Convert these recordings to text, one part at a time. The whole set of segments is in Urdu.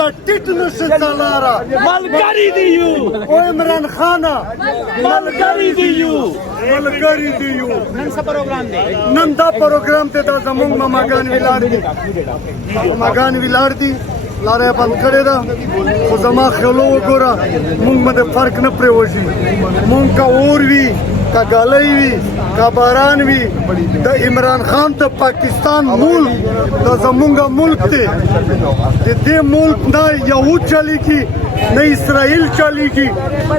تا ټیټ نشي تلاره ملګری دی یو او عمران خانه ملګری دی یو ملګری دی یو. نن څه پروګرام دی؟ نن دا پروګرام ته دا زمونږ ماماګان ویلار دي ماماګان ویلار دي لاره بند کړې ده خو زما خیالو وګوره مونږ باندې فرق نه پرېوځي مونږ که اور وي که ګالی وي که باران وي د عمران خان د پاکستان ملک دا زمونږ ملک دی د دې ملک نه یهود چلیږي نه اسرائیل چلیږي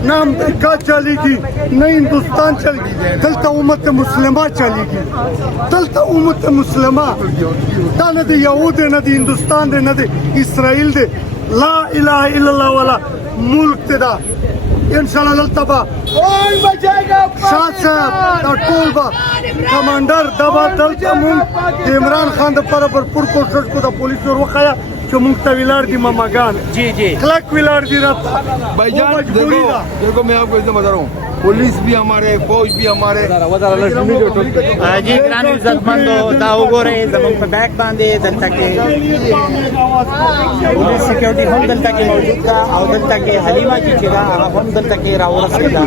نه امریکا چلیږي نه هندوستان چلیږي دلته امت مسلمه چلیږي دلته امت مسلمه دا نه د یهود دی نه د هندوستان دی نه د اسرائیل دی لا اله الا الله والا ملک دی دا انشاءالله دلته به شاه صاحب دا ټول به کمانډر دا به دلته مونږ د عمران خان دپاره بھرپور کوشش کو د پولیس ور وښیه کہ مونږ ته ویلار دي ماماګان جی جی کلک ویلار دي راته بھائی جان دیکھو میں آپ کو ایسے بتا رہا ہوں پولیس بھی ہمارے فوج بھی ہمارے جی ګران عزتمندو دا وګورئ زموږ په بیک باندې دلته کې پولیس سیکورټي هم دلته کې موجود ده او دلته کې حلیمه جي چې ده هغه هم دلته کې راورسېده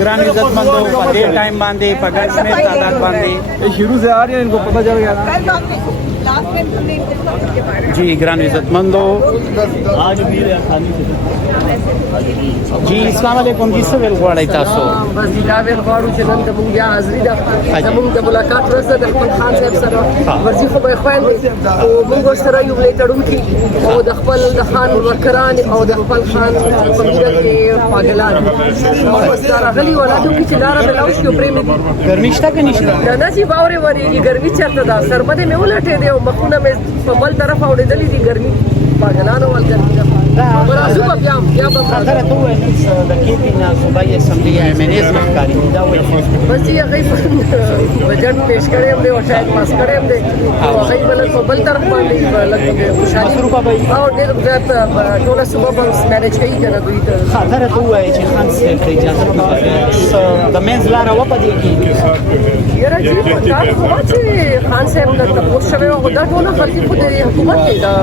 ګران عزتمندو په دې ټایم باندې په ګڼ شمېر تعداد باندې شروع سے آ رہی ہے ان کو پتہ چل گیا نا جی ګران عزتمندو جی السلام علیکم جی څه ویل غواړئ تاسو؟ بس دا ویل غواړو چې نن زموږ بیا حاضري ده زموږ د ملاقات ورځ ده د خپل خان صاحب سره ورځي خو به یې خویندې او موږ ورسره یو غلی تړونکي او د خپل د خان ورکران او د خپل خان په میره کې پاګلان بس دا راغلي ولادو کې چې لاره مې لاوشي او پرې مې دي ګرمي شته که نشته؟ نه چې واورې ورېږي ګرمي چېرته ده سربدې مې ولټې دی او مخونه مې په بل طرف اورېدلي دي ګرمي پاګلانو ول ګرمي ده راځو به بیا به خبره ته وویل د کیپي نه صوبایي اسمبلي یا ایم این ایز نه ښکاري دا ویل بس چې هغوی بجټ پیش کړی هم دی او شاید پاس کړی هم دی او هغوی به لږ په بل طرف باندې لږ خوشحالي او ډېر زیات ټوله صوبه به مینج کوي که نه دوی ته خبره ته ووایه چې خان صاحب ته اجازه نه بغیر د منځ لاره وپدېږي یاره جي خو دا خو چې خان صاحب نه تپوس شوی و خو دا ټوله خلکي خو د حکومت دی دا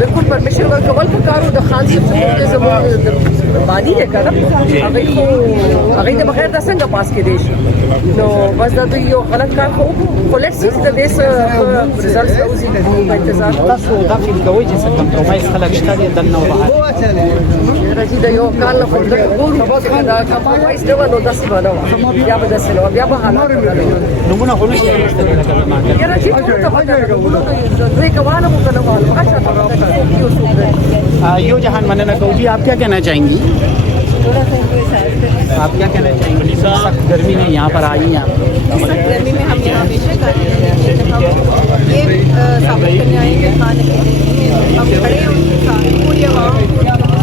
بالکل پرمیشن ورکول پکار و د خان صاحب څخه زموږ بانی دی که نه هغوی د بغیر دا څنګه پاس کېدی شي نو بس دا دوی یو غلط کار خو خو لیټ سي چې د دې څه رزلټس راوځي په انتظار تاسو دا فیل کوئ چې څه کمپرومایز خلک شته دي دننه وبهر یاره جي د یو کال نه خو ګورو چې دا کمپرومایز نه وه نو داسې به نه وه بیا به داسې نه وه بیا به حالات نومونه خو نشته نشته لکه زما یاره جي ټولو ته پته ده دوی که والم که نه والم اچھا یو جہان مننا کہو جی آپ کیا کہنا چاہیں گی؟ آپ کیا کہنا چاہیں گی؟ سخت گرمی میں یہاں پر آئی ہیں آپ سخت گرمی میں ہم یہاں ہمیشہ کرتے ہیں یہ ثابت کرنے آئے ہیں کہ خان ہم کھڑے ہیں ان کے ساتھ پوری عوام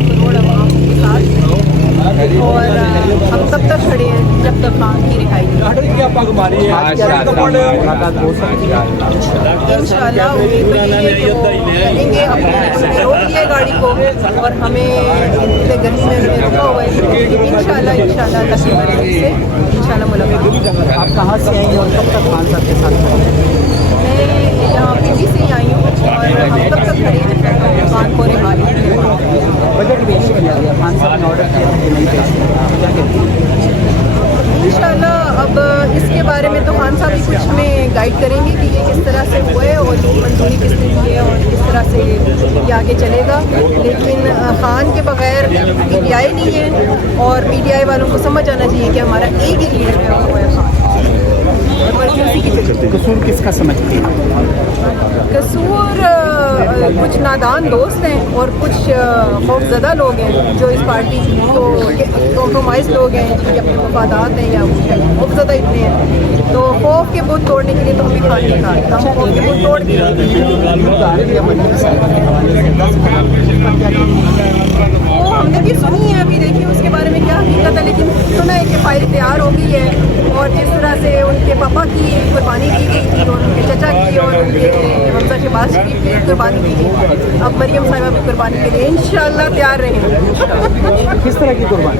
کروڑ عوام کے ساتھ اور ہم تب تک کھڑے ہیں جب تک خان کی رہائی ملاقات ہو سکتی ہے انشاءاللہ امید ہے تو کریں گے اپنے روک لے گاڑی کو اور ہمیں اتنے گرمی میں رکا ہوا ہے انشاءاللہ اللہ کی مدد سے انشاءاللہ ملاقات آپ کہاں سے آئیں گے اور کب تک خان صاحب کے ساتھ میں یہاں پی جی سے آئی ہوں اور ہم کب تک کھڑے ہیں خان کو رہائی بجٹ پیش کیا گیا خان صاحب نے آرڈر کیا تھا کہ نہیں پیش کیا کیا کہتی ہیں انشاءاللہ اب اس کے بارے میں تو خان صاحب کچھ ہمیں گائیڈ کریں گے کہ یہ کس طرح سے ہوا ہے اور یہ منظوری کس نے دی ہے اور کس طرح سے یہ آگے چلے گا لیکن خان کے بغیر پی ٹی آئی نہیں ہے اور پی ٹی آئی والوں کو سمجھ آنا چاہیے کہ ہمارا ایک ہی لیڈر ہے وہ ہے خان قصور کس کا سمجھتی ہیں؟ قصور کچھ نادان دوست ہیں اور کچھ خوف زدہ لوگ ہیں جو اس پارٹی کو کمپرومائز لوگ ہیں جن کے اپنے مفادات ہیں یا خوف زدہ اتنے ہیں تو خوف کے بت توڑنے کے لیے تو ہمیں خان کی کہا ہم خوف کے بت توڑ دیے وہ ہم نے بھی سنی ہے ابھی دیکھیے اس کے بارے میں کیا حقیقت ہے لیکن سنا ہے کہ فائل تیار ہو گئی ہے اور جس طرح سے ان کے پاپا کی قربانی کی گئی تھی اور ان کے چچا کی اور ان کے حمزہ شہباز شریف کی قربانی کی گئی اب مریم صاحبہ بھی قربانی کے لیے انشاءاللہ تیار رہیں گے کس طرح کی قربانی؟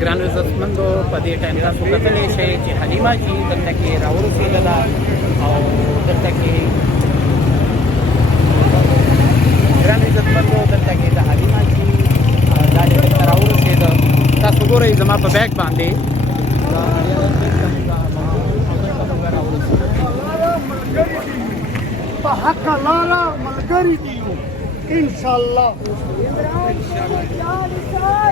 ګران عزتمندو په دې ټایم تاسو کتلی شئ چې حلیمه چې دلته کې راورسېدله او دلته کې ګران عزتمندو دلته کې د حلیمه چې دا دلته راورسېده، تاسو ګورئ زما په بیک باندې په حق لاره ملګري دي انشاءالله.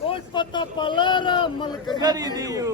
Hoy pata palara malgari diu.